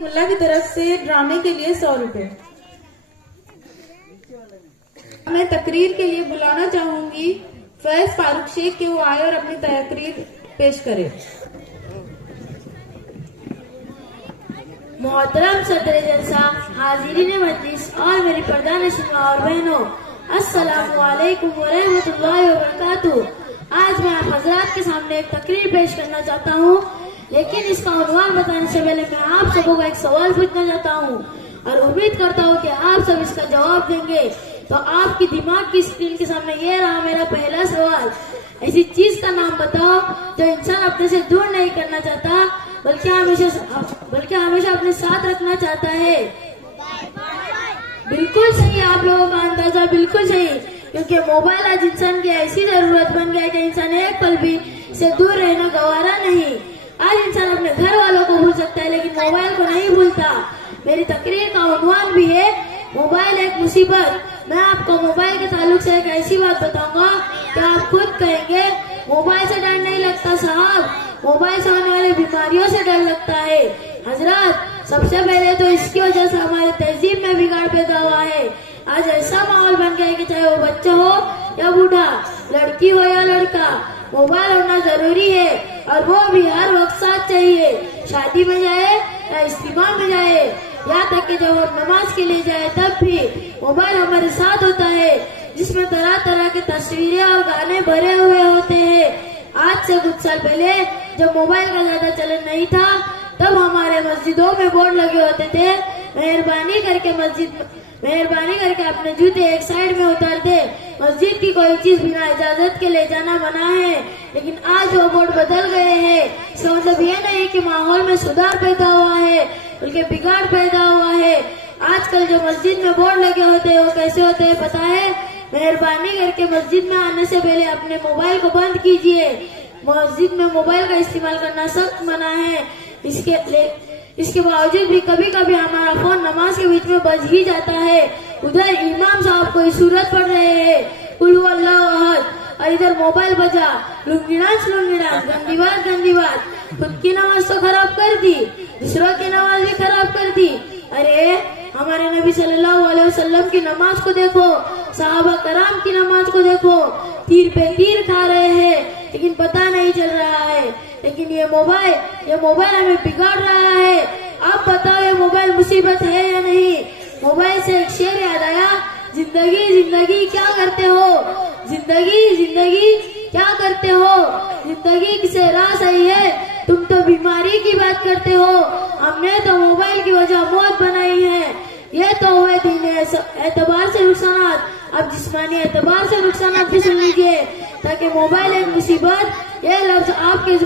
मुल्ला की तरफ से ड्रामे के लिए 100 रुपए। मैं तकरीर के लिए बुलाना चाहूंगी फैज फारूक शेख कि वो आए और अपनी तकरीर पेश करे। मोहतरम सदर जलसा, हाजिरीन मजलिस और मेरी पर्दानशीन और बहनों, अस्सलामु अलैकुम व रहमतुल्लाहि व बरकातुहू। आज मैं आप हजरात के सामने एक तकरीर पेश करना चाहता हूँ, लेकिन इसका उन्वान बताने से पहले मैं आप सबको का एक सवाल पूछना चाहता हूँ और उम्मीद करता हूँ कि आप सब इसका जवाब देंगे। तो आपकी दिमाग की स्क्रीन के सामने ये रहा मेरा पहला सवाल। ऐसी चीज का नाम बताओ जो इंसान अपने से दूर नहीं करना चाहता बल्कि हमेशा अपने साथ रखना चाहता है। बिल्कुल सही, आप लोगों का अंदाजा बिल्कुल सही, क्योंकि मोबाइल आज इंसान की ऐसी जरूरत बन गया है कि इंसान एक पल भी से दूर रहना गवारा नहीं। आज इंसान अपने घर वालों को भूल सकता है लेकिन मोबाइल को नहीं भूलता। मेरी तकरीर का उन्वान भी है मोबाइल एक मुसीबत। मैं आपको मोबाइल के ताल्लुक से एक ऐसी बात बताऊंगा कि आप खुद कहेंगे मोबाइल से डर नहीं लगता साहब, मोबाइल से होने वाली बीमारियों से डर लगता है। हजरत, सबसे पहले तो इसकी वजह से हमारे तहजीब में बिगाड़ पैदा हुआ है। आज ऐसा माहौल बन गया है कि चाहे वो बच्चा हो या बूढ़ा, लड़की हो या लड़का, मोबाइल होना जरूरी है और वो भी हर वक्त साथ चाहिए। शादी में जाए या इज्तिमा में जाए, यहाँ तक कि जब हम नमाज के लिए जाए तब भी मोबाइल हमारे साथ होता है, जिसमें तरह तरह की तस्वीरें और गाने भरे हुए होते हैं। आज से कुछ साल पहले जब मोबाइल का ज्यादा चलन नहीं था तब हमारे मस्जिदों में बोर्ड लगे होते थे, मेहरबानी करके अपने जूते एक साइड में उतार दे, मस्जिद की कोई चीज बिना इजाजत के ले जाना मना है। लेकिन आज वो बोर्ड बदल गए हैं। इसका मतलब ये नहीं कि माहौल में सुधार पैदा हुआ है बल्कि बिगाड़ पैदा हुआ है। आजकल जो मस्जिद में बोर्ड लगे होते हैं वो कैसे होते हैं पता है? मेहरबानी करके मस्जिद में आने से पहले अपने मोबाइल को बंद कीजिए। मस्जिद में मोबाइल का इस्तेमाल करना सख्त मना है। इसके बावजूद भी कभी कभी हमारा फोन नमाज के बीच में बज ही जाता है। उधर इमाम साहब कोई सूरत पढ़ रहे हैं, कुल हुवल्लाहु अहद, और इधर मोबाइल बजा, लुंगी डांस, गंदी बात। खुद की नमाज तो खराब कर दी, दूसरों की नमाज भी खराब कर दी। अरे हमारे नबी सल्लल्लाहु अलैहि वसल्लम की नमाज को देखो, सहाबा कराम की नमाज को देखो, तीर पे तीर खा रहे हैं लेकिन पता नहीं चल रहा है। लेकिन ये मोबाइल हमें बिगाड़ रहा है। आप बताओ ये मोबाइल मुसीबत है या नहीं? मोबाइल से एक शेर याद आया, जिंदगी क्या करते हो, जिंदगी क्या करते हो, जिंदगी से राह सही है, तुम तो बीमारी की बात करते हो, हमने तो मोबाइल की वजह मौत बनाई है। ये तो हुए दीनी एतबार से नुकसान, अब जिस्मानी एतबार से नुकसान भी सुन लीजिए, ताकि मोबाइल एक मुसीबत ये लफ्ज आपके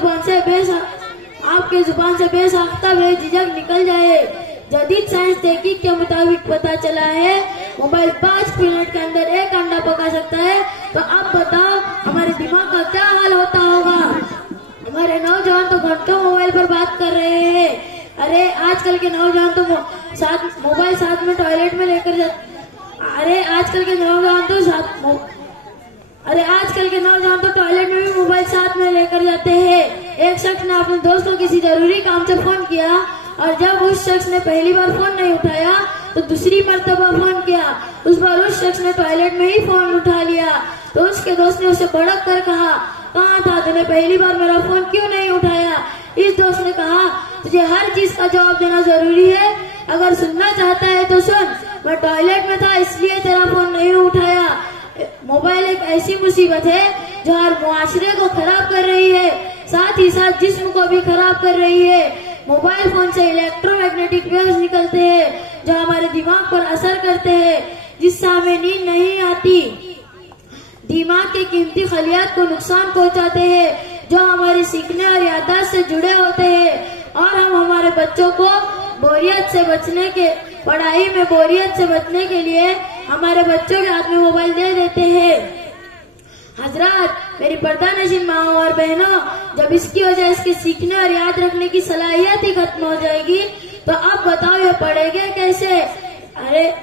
जुबान से बेसाख्ता बेझिझक निकल जाए। जदीद साइंस तहकीक के मुताबिक पता चला है मोबाइल 5 मिनट के अंदर एक अंडा पका सकता है। तो अब बताओ हमारे दिमाग का क्या हाल होता होगा। हमारे नौजवान तो घंटों मोबाइल पर बात कर रहे हैं। अरे आजकल के नौजवान तो मोबाइल साथ में टॉयलेट में लेकर जाते। आजकल के नौजवान तो टॉयलेट में भी मोबाइल साथ में लेकर जाते हैं। एक शख्स ने अपने दोस्त को किसी जरूरी काम से फोन किया और जब उस शख्स ने पहली बार फोन नहीं उठाया तो दूसरी मर्तबा फोन किया। उस बार उस शख्स ने टॉयलेट में ही फोन उठा लिया तो उसके दोस्त ने उसे भड़क कर कहा, कहाँ था तूने पहली बार मेरा फोन क्यों नहीं उठाया? इस दोस्त ने कहा, तुझे हर चीज का जवाब देना जरूरी है, अगर सुनना चाहता है तो सुन, मैं टॉयलेट में था इसलिए तेरा फोन नहीं उठाया। मोबाइल एक ऐसी मुसीबत है जो हर मुआशरे को खराब कर रही है, साथ ही साथ जिस्म को भी खराब कर रही है। मोबाइल फोन से इलेक्ट्रोमैग्नेटिक वेव्स निकलते हैं जो हमारे दिमाग पर असर करते हैं, जिससे हमें नींद नहीं आती, दिमाग के कीमती खलियात को नुकसान पहुंचाते हैं जो हमारे सीखने और याददाश्त से जुड़े होते हैं। और हम हमारे बच्चों को पढ़ाई में बोरियत से बचने के लिए हमारे बच्चों के हाथ में मोबाइल दे देते हैं। हजरात, मेरी पर्दानशीन माओ और बहनों, जब इसकी वजह इसके सीखने और याद रखने की सलाहियत ही खत्म हो जाएगी तो अब बताओ ये पढ़ेंगे कैसे? अरे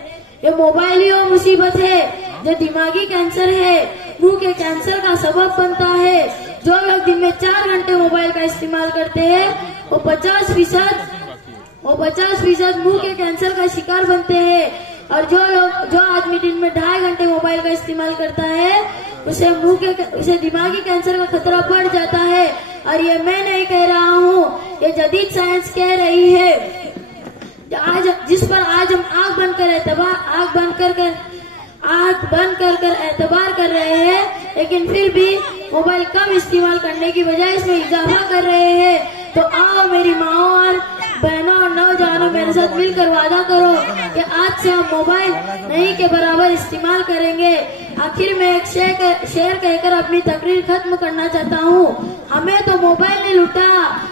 ये मोबाइल ही वो मुसीबत है जो दिमागी कैंसर है, मुंह के कैंसर का सबब बनता है। जो लोग दिन में 4 घंटे मोबाइल का इस्तेमाल करते हैं वो 50% वो 50% मुंह के कैंसर का शिकार बनते हैं। और जो आदमी दिन में 2.5 घंटे मोबाइल का इस्तेमाल करता है उसे दिमागी कैंसर का खतरा बढ़ जाता है। और ये मैं नहीं कह रहा हूँ, ये जदीद साइंस कह रही है। जिस पर आज हम आंख बंद कर एतबार कर रहे हैं, लेकिन फिर भी मोबाइल कम इस्तेमाल करने की बजाय इसमें इजाफा कर रहे हैं। तो आओ मेरी माओ और बहनों और नौजवानों, मेरे साथ मिलकर वादा करो कि आज से हम मोबाइल नहीं के बराबर इस्तेमाल करेंगे। आखिर में एक शेर कहकर अपनी तकरीर खत्म करना चाहता हूँ। हमें तो मोबाइल ने लूटा,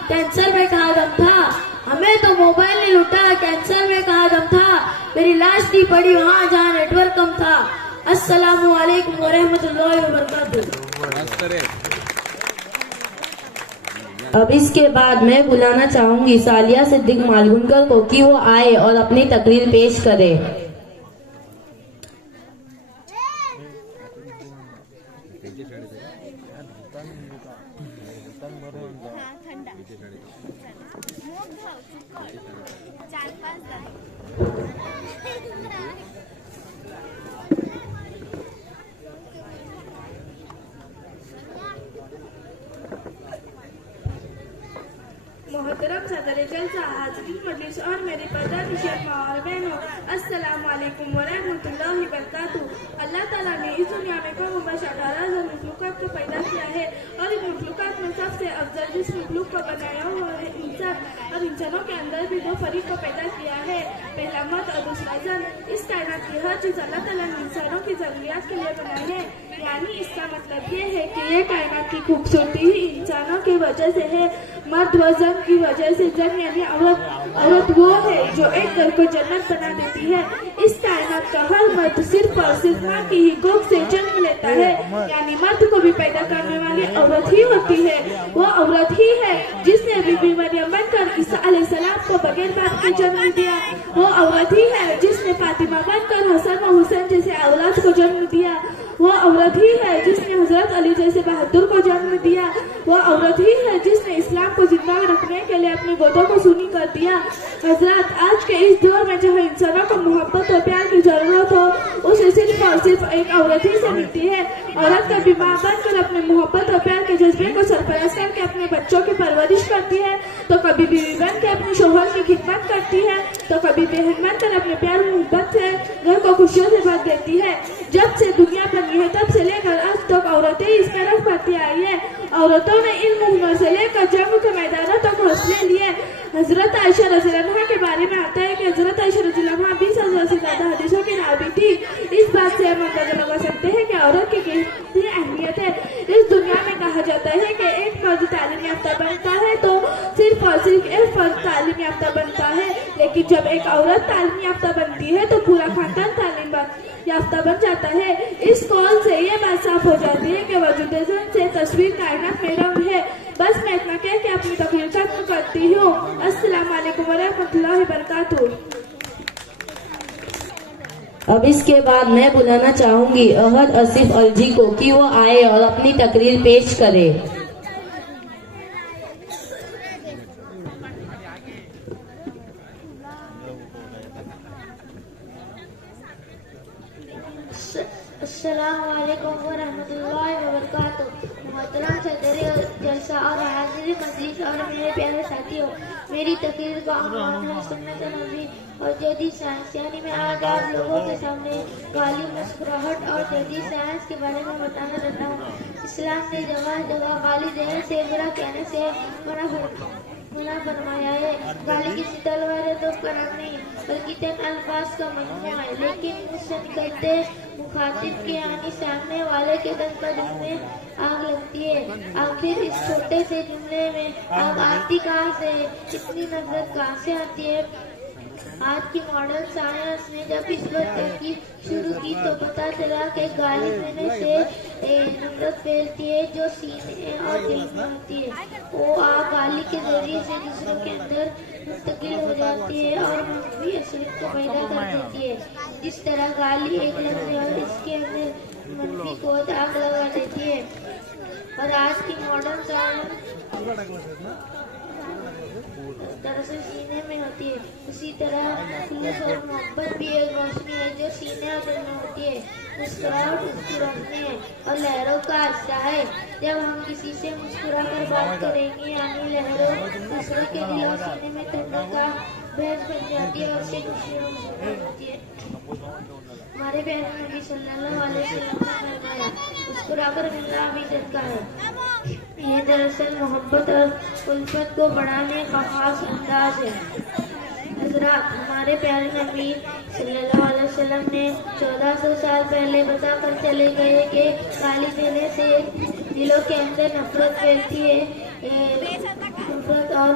कैंसर में कहाँ दम था। हमें तो मोबाइल ने लूटा, कैंसर में कहाँ दम था। मेरी लाश थी पड़ी वहाँ जहाँ नेटवर्क कम था। अस्सलामु अलैकुम वरहमतुल्लाहि वबरकातुहू। अब इसके बाद मैं बुलाना चाहूंगी सालिया सिद्दीक मालगुनकर को कि वो आए और अपनी तकरीर पेश करे। मोहतरम सदर जलसा, हाज़रीन मजलिस और मेरे पर्दानिशीन माँ और बहनों, अस्सलामु अलैकुम वरहमतुल्लाहि वबरकातुहू। अल्लाह ताला ने इस दुनिया में कम उम्र 18,000 मखलूक़ात को पैदा किया है और इन मखलूक़ात में सबसे अफजल जिस मखलूक को बनाया हुआ है इंसान, और इंसानों के अंदर भी 2 फरीक को पैदा किया है, पहला मर्द और दूसरा जन। इस कायनात की हर चीज अल्लाह ताला ने इंसानों की जरूरियात के लिए बनाई है। यानी इसका मतलब ये है कि ये कायनात की खूबसूरती ही इंसानों की वजह से है। मर्द व जन की वजह से, जन यानी औरत वो है जो एक घर को जन्नत बना देती है। इस कायनात का हर मर्द सिर्फ और सिर्फ माँ की ही कोख से जन्म लेता है, यानी मर्द को भी पैदा करने वाली औरत ही होती है। वो औरत ही है जिसने बीबी मरियम बनकर ईसा अलैहिस्सलाम को बगैर बाप के जन्म दिया। वो औरत ही है जिसने फातिमा बनकर हसन और हुसैन जैसे औलाद को जन्म दिया। वो औरत ही है जिसने हजरत अली जैसे बहादुर को जन्म दिया। वो औरत ही है जिसने इस्लाम को जिंदा रखने के लिए अपनी गोदों को सुनी कर दिया। हजरत, आज के इस दौर में जहाँ इंसानों को मोहब्बत और प्यार की जरूरत हो, उसे सिर्फ और सिर्फ एक औरत ही से मिलती है। औरत कभी माँ बनकर अपने मोहब्बत और प्यार के जज्बे को सरपरस्त करके अपने बच्चों की परवरिश करती है, तो कभी बीवी बन के अपने शोहर की खिदमत करती है, तो कभी बहन बनकर अपने प्यार मोहब्बत से घर को खुशियों से भर देती है। जब से दुनिया बनी है तब से लेकर आज तक औरतें इस तरफ बढ़ती आई है। औरतों ने इल्म हुनर से लेकर जंग के मैदानों तक हौसले लिए। हजरत आयशा रज़ियल्लाहु अन्हा के बारे में आता है कि हजरत आयशा रज़ियल्लाहु अन्हा 20,000 से ज्यादा हदीसों की रावी थी। इस बात से हम अंदाजा लगा सकते हैं कि औरत की कितनी अहमियत है। इस दुनिया में कहा जाता है कि एक मर्द तालीम याफ्ता बनता है तो सिर्फ और सिर्फ एक फर्द तालीम याफ्ता बनता है, लेकिन जब एक औरत तालीम याफ्ता बनती है तो पूरा खानदान तालीम याफ्ता बन जाता है। इस कौल से ये बात साफ हो जाती है कि वजूद जन से तस्वीर कायनात में रंग है। बस मैं इतना कह के अपनी तकरीर खत्म करती हूँ। अस्सलाम वालेकुम वरहमतुल्लाहि वबरकातुहू। अब इसके बाद मैं बुलाना चाहूंगी अहद आसिफ अलजी को कि वो आए और अपनी तकरीर पेश करे। अस्सलामु अलैकुम वरहमतुल्लाहि वबरकातुहू। मोहतरम सदर जलसा और हाज़िर मजलिस और मेरे प्यारे साथियों, मेरी तकरीर का उन्वान है सुन्नत नबी और जदीद साइंस। यानी मैं आज आप लोगों के सामने गाली, मुस्कुराहट और जदीद साइंस के बारे में बताना चाहता हूँ। इस्लाम ने जगह जगह गाली देने से, बुरा कहने से मना फरमाया है। गाली किसी तलवार तो करम नहीं बल्कि तन अल्फाज का मजमू है, लेकिन मुझसे निकलते मुखातिब के यानी सामने वाले के तन पर इसमें आग लगती है। आखिर इस छोटे से जुमले में आग आती कहाँ से, इतनी नफरत कहाँ से आती है? आज की मॉडर्न साइंस ने जब इस पर तहकीक शुरू की तो पता चला कि गाली देने से नफरत फैलती है जो सीने और दिल में होती है। वो आग गाली के जरिए से दूसरों के अंदर मुंतकिल हो जाती है और मंफी असलियत को पैदा कर देती है। जिस तरह गाली एक लफ्ज़ है और इसके अंदर मंफी को दाग लगा देती है। और आज की मॉडर्न साइंस दरअसल सीने में होती है। उसी तरह खुलूस और मोहब्बत भी एक रोशनी है जो सीने और दिल में होती है। मुस्कुराहट उसकी रोशनी है और लहरों का हिस्सा है। जब हम किसी से मुस्कुरा कर बात करेंगे यानी लहरों दूसरों के लिए सीने में ठंडक का बहस बन जाती है और उससे खुशी होती है। हमारे प्यारे नबी सल्लल्लाहु अलैहि वसल्लम ने फरमाया, मुस्कुराकर मिलना भी सदका है। ये दरअसल मोहब्बत और उल्फत को बढ़ाने का खास अंदाज है। हजरात, हमारे प्यारे नबी सल्लल्लाहु अलैहि वसल्लम ने 1400 साल पहले बताकर चले गए कि गाली देने से दिलों के अंदर नफरत फैलती है। नफरत और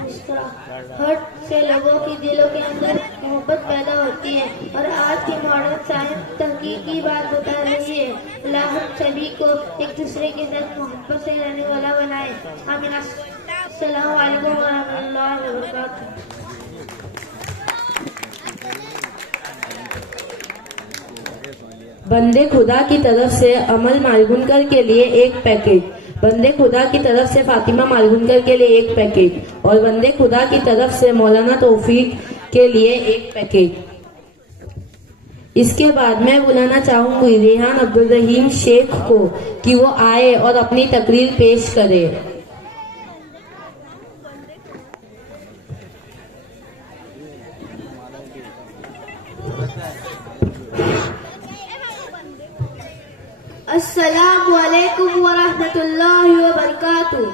मुस्कुराहट से लोगों की दिलों के अंदर मोहब्बत पैदा होती है। और आज की मॉडर्न साइंस तहकीक की बात बता रही है। अल्लाह हम सभी को एक दूसरे के साथ मोहब्बत से रहने वाला बनाए। आमीन। अस्सलामु अलैकुम व रहमतुल्लाहि व बरकातुहू। बंदे खुदा की तरफ से अमल मालगुनकर के लिए एक पैकेट। बंदे खुदा की तरफ से फातिमा मालगुनकर के लिए एक पैकेट और बंदे खुदा की तरफ से मौलाना तौफीक के लिए एक पैकेट। इसके बाद मैं बुलाना चाहूंगी रेहान अब्दुल रहीम शेख को कि वो आए और अपनी तकरीर पेश करे। अस्सलामु अलैकुम व रहमतुल्लाहि व बरकातुहू।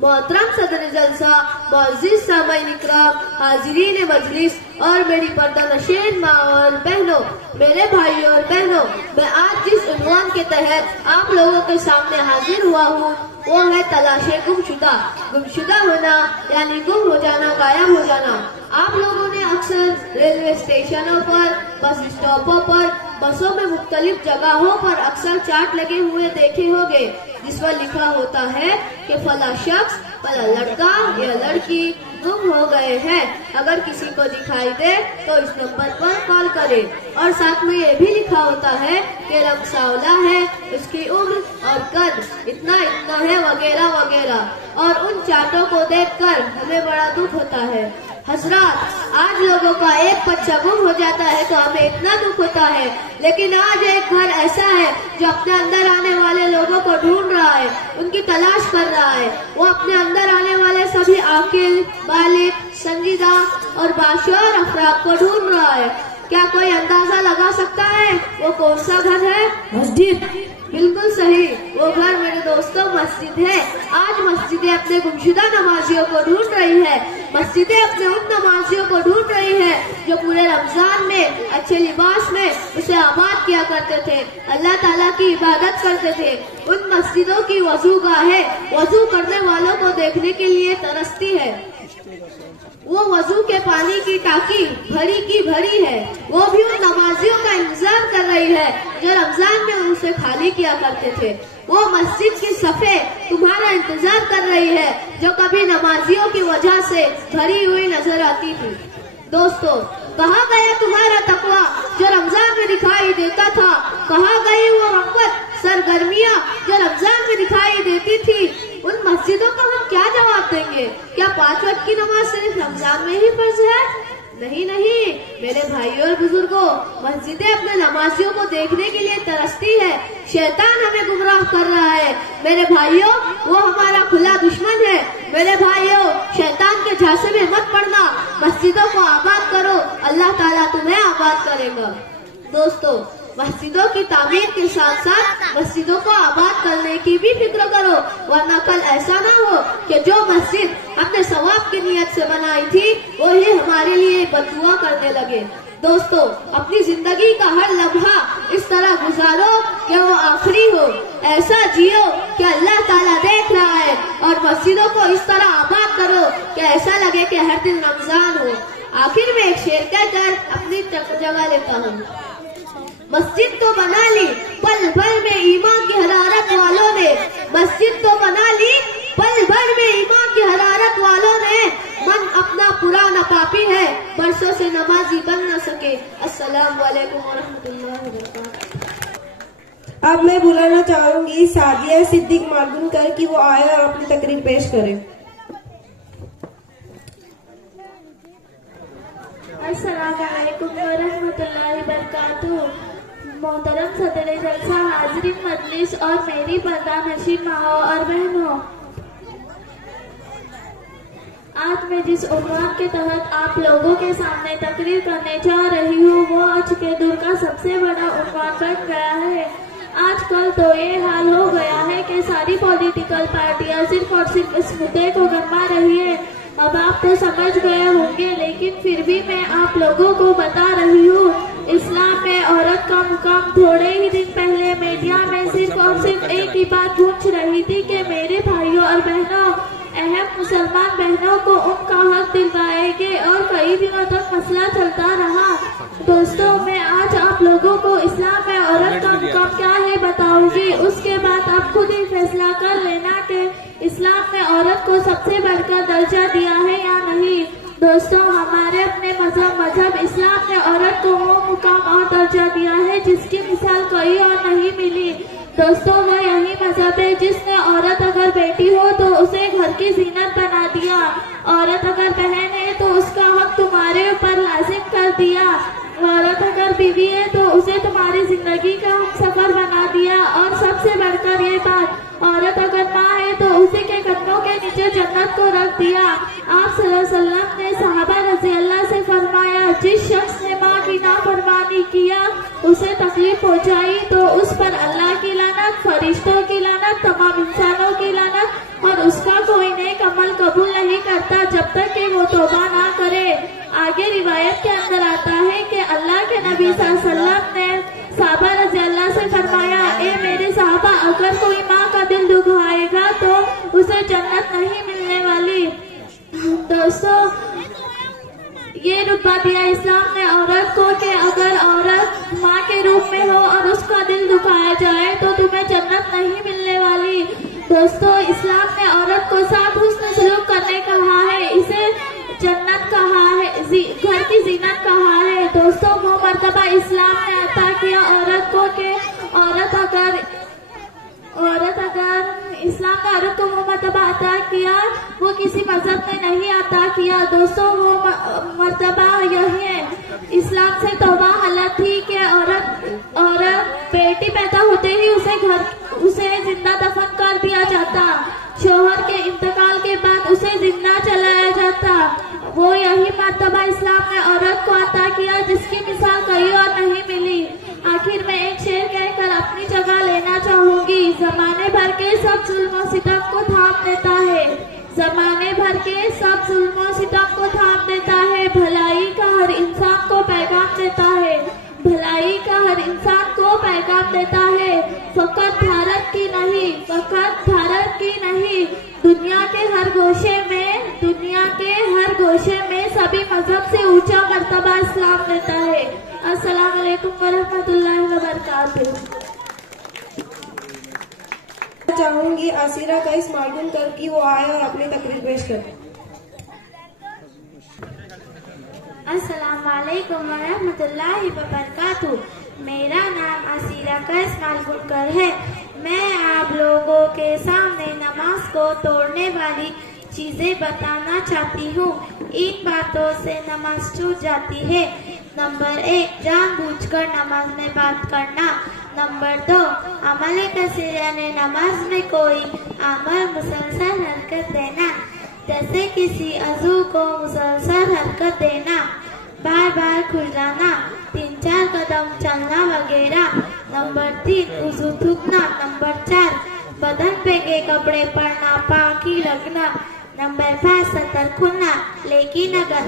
मोहतरम सदर जलसा, मुअज़्ज़िज़ सामाईन इकराम, हाजिरीन मजलिस और मेरी पर्दानशीन माँ और बहनों, मेरे भाइयों और बहनों, मैं आज जिस उन्वान के तहत आप लोगों के सामने हाजिर हुआ हूँ वो है तलाशे गुमशुदा। गुमशुदा होना यानी गुम हो जाना, गायब हो जाना। आप लोगों ने अक्सर रेलवे स्टेशनों पर, बस स्टॉपों पर, बसों में मुख्तलिफ जगहों पर अक्सर चार्ट लगे हुए देखे होंगे जिस पर लिखा होता है कि फला शख्स, फला लड़का या लड़की गुम हो गए हैं। अगर किसी को दिखाई दे तो इस नंबर पर कॉल करे। और साथ में ये भी लिखा होता है कि रंग सांवला है, उसकी उम्र और कद इतना इतना है, वगैरह वगैरह। और उन चार्टों को देखकर हमें बड़ा दुख होता है। हजरात, आज लोगों का एक बच्चा गुम हो जाता है तो हमें इतना दुख होता है, लेकिन आज एक घर ऐसा है जो अपने अंदर आने वाले लोगों को ढूंढ रहा है, उनकी तलाश कर रहा है। वो अपने अंदर आने वाले सभी आकिल, बालिग, संजीदा और बाशूर अफराद को ढूंढ रहा है। क्या कोई अंदाजा लगा सकता है वो कौन सा घर है? मस्जिद। बिल्कुल सही, वो घर मेरे दोस्तों मस्जिद है। आज मस्जिदें अपने गुमशुदा नमाजियों को ढूंढ रही है। मस्जिदें अपने उन नमाजियों को ढूंढ रही है जो पूरे रमजान में अच्छे लिबास में उसे आबाद किया करते थे, अल्लाह ताला की इबादत करते थे। उन मस्जिदों की वजूगाहें वजू करने वालों को देखने के लिए तरसती है। वो वजू के पानी की टाकी भरी की भरी है, वो भी उन नमाजियों का इंतजार कर रही है जो रमजान में उनसे खाली किया करते थे। वो मस्जिद की सफे तुम्हारा इंतजार कर रही है जो कभी नमाजियों की वजह से भरी हुई नजर आती थी। दोस्तों, कहाँ गया तुम्हारा तकवा जो रमजान में दिखाई देता था? कहाँ गई वो रफ़्क़त, सरगर्मियाँ जो रमजान में दिखाई देती थी? उन मस्जिदों को हम क्या जवाब देंगे? क्या 5 वक्त की नमाज सिर्फ रमजान में ही फर्ज है? नहीं नहीं मेरे भाइयों और बुजुर्गों, मस्जिदें अपने नमाजियों को देखने के लिए तरसती है। शैतान हमें गुमराह कर रहा है। मेरे भाइयों, वो हमारा खुला दुश्मन है। मेरे भाइयों, शैतान के झांसे में मत पड़ना, मस्जिदों को आबाद करो, अल्लाह ताला तुम्हें आबाद करेगा। दोस्तों, मस्जिदों की तामीर के साथ साथ मस्जिदों को आबाद करने की भी फिक्र करो, वरना कल ऐसा ना हो कि जो मस्जिद हमने सवाब की नियत से बनाई थी वही हमारे लिए बददुआ करने लगे। दोस्तों, अपनी जिंदगी का हर लम्हा इस तरह गुजारो कि वो आखिरी हो। ऐसा जियो कि अल्लाह ताला देख रहा है, और मस्जिदों को इस तरह आबाद करो कि ऐसा लगे कि हर दिन रमजान हो। आखिर में एक शेर कहकर अपनी जगह लेता हूँ। मस्जिद तो बना ली पल भर में ईमान की हरारत वालों ने, मस्जिद तो बना ली पल भर में ईमान की हरारत वालों ने। मन अपना पुराना पापी है, बरसों से नमाजी बन न सके। अस्सलाम वालेकुम व रहमतुल्लाहि व बरकातुहू। अब मैं बुलाना चाहूंगी सादिया सिद्दीक मालगुनकर की वो आए और अपनी तकरीर पेश करें। अस्सलामुअलैकुम वरहमतुल्लाहि वबरकातुहू। मोहतरम सदर जलसा, हाजरीन मजलिस और मेरी पर्दानशीन माओ और बहनों, आज मैं जिस उन्वान के तहत आप लोगों के सामने तकरीर करने जा रही हूँ वो आज के दौर का सबसे बड़ा उन्वान बन गया है। आजकल तो ये हाल हो गया है कि सारी पॉलिटिकल पार्टियां सिर्फ और सिर्फ इस मुद्दे को गरमा रही है। अब आप तो समझ गए होंगे, लेकिन फिर भी मैं आप लोगों को बता रही हूँ, इस्लाम में औरत का मुकाम। थोड़े ही दिन पहले मीडिया में सिर्फ और सिर्फ एक ही बात गूंज रही थी कि मेरे भाइयों और बहनों, अहम मुसलमान बहनों को उनका हक दिलवाएंगे, और कई दिनों तक मसला चलता रहा। दोस्तों, मैं आज आप लोगों को इस्लाम में औरत का मुकाम क्या है बताऊंगी। उसके बाद आप खुद ही फैसला कर लेना कि इस्लाम में औरत को सबसे बढ़कर दर्जा दिया है या नहीं। दोस्तों, हमारे अपने मजहब इस्लाम ने औरत को वो मुकाम और दर्जा दिया है जिसकी मिसाल कहीं और नहीं मिली। दोस्तों, वो यही मजहब है जिसने औरत अगर बेटी हो तो उसे घर की जीनत बना दिया, औरत अगर बहन है तो उसका हक तुम्हारे ऊपर लाजिम कर दिया, औरत अगर बीवी है तो उसे तुम्हारी जिंदगी का हमसफर बना दिया, और सबसे बढ़कर ये बात, औरत अगर माँ है तो उसी के कदमों के नीचे जन्नत को रख दिया। आप सल्लल्लाहु अलैहि वसल्लम ने सहाबा रज़ी अल्लाह से फरमाया, जिस शख्स ने माँ की नाफरमानी किया, उसे तकलीफ पहुँचाई, तो उस पर अल्लाह की लानत, फरिश्तों की लानत, तमाम इंसानों की लानत, और उसका कोई नेक अमल कबूल नहीं करता जब तक कि वो तौबा ना करे। आगे रिवायत के अंदर आता है कि अल्लाह के नबी सल्लल्लाहु अलैहि वसल्लम ने सहाबा रज़ी अल्लाह से फरमाया, ए मेरे सहाबा, अगर कोई माँ का दिल दुखाएगा तो उसे जन्नत नहीं मिलने वाली। दोस्तों, ये रुतबा दिया इस्लाम ने औरत को कि अगर औरत माँ के रूप में हो और उसका दिल दुखाया जाए तो तुम्हें जन्नत नहीं मिलने वाली। दोस्तों, इस्लाम ने औरत को साथ हुस्न सलूक करने कहा है, इसे जन्नत कहा है, घर की जीनत कहा है। दोस्तों, वो मर्तबा इस्लाम ने अता किया औरत को कि औरत अगर इस्लाम ने औरत को वो मर्तबा अता किया वो किसी मजहब ने नहीं अता किया। दोस्तों, वो मर्तबा यही है, इस्लाम से तौबा हालत थी कि औरत बेटी पैदा होते ही उसे जिंदा दफन कर दिया जाता, शोहर के इंतकाल के बाद उसे जिंदा चलाया जाता। वो यही मर्तबा इस्लाम ने औरत को अता किया जिसकी मिसाल कहीं और नहीं मिली। आखिर में एक शेर कहकर अपनी जगह लेना चाहूंगी, जमाने भर के सब जुल्म सितम को थाम देता है, जमाने भर के सब जुल्म सितम को थाम देता है, भलाई का हर इंसान को पैगाम देता है, भलाई का हर इंसान को पैगाम देता है। फकत भारत की नहीं, दुनिया के हर गोशे में सभी मजहब से ऊंचा मर्तबा इस्लाम देता है। अस्सलाम वालेकुम वरहमतुल्लाहि वबरकातुहू। चाहूंगी आसिरा का इस मालूम कर की वो आए और अपनी तकरीर पेश करे। अस्सलाम वालेकुम वरहमतुल्लाहि वबरकातुहू। मेरा नाम आसिरा कैस मालगुनकर है। मैं आप लोगों के सामने नमाज को तोड़ने वाली चीजें बताना चाहती हूँ। इन बातों से नमाज छूट जाती है। नंबर 1, जानबूझकर नमाज में बात करना। नंबर 2, अमल कसीर यानी नमाज में कोई अमल मुसलसल हरकत देना, जैसे किसी अज़ू को मुसलसल हरकत देना, बार बार खुजाना, 3-4 कदम चलना वगैरह। नंबर 3, वुज़ू थूकना। नंबर 4, बदन पे के कपड़े पहनना, पाकी लगना। नंबर 5, सतर खुलना, लेकिन अगर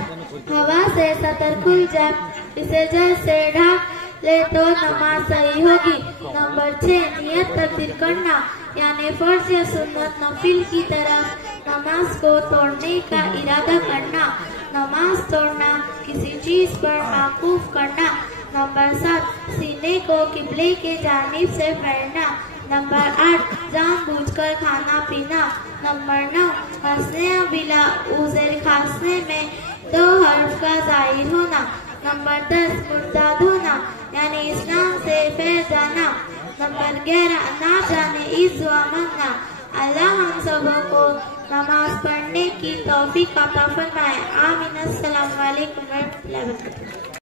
हवा से सतर खुल जाए इसे जल से ढक ले तो नमाज सही होगी। नंबर 6, नियत तब्दील करना, यानी फर्ज या सुन्नत नफिल की तरफ नमाज को तोड़ने का इरादा करना। नमाज तोड़ना, किसी चीज पर माकूफ करना। नंबर 7, सीने को किबले के जानिब से फेरना। नंबर 8, जानबूझकर खाना पीना। नंबर 9, हंसने बिला उज़र खांसने में 2 हर्फ का जाहिर होना। नंबर 10, मुर्ताद होना, यानी इस्लाम से फैल जाना। नंबर 11, ना जाने इस दुआ मांगना, अल्लाह हम सबों को नमाज पढ़ने की तौफीक अता फरमाए। आमीन। अस्सलाम वालेकुम व रहमतुल्लाहि व बरकातुहू।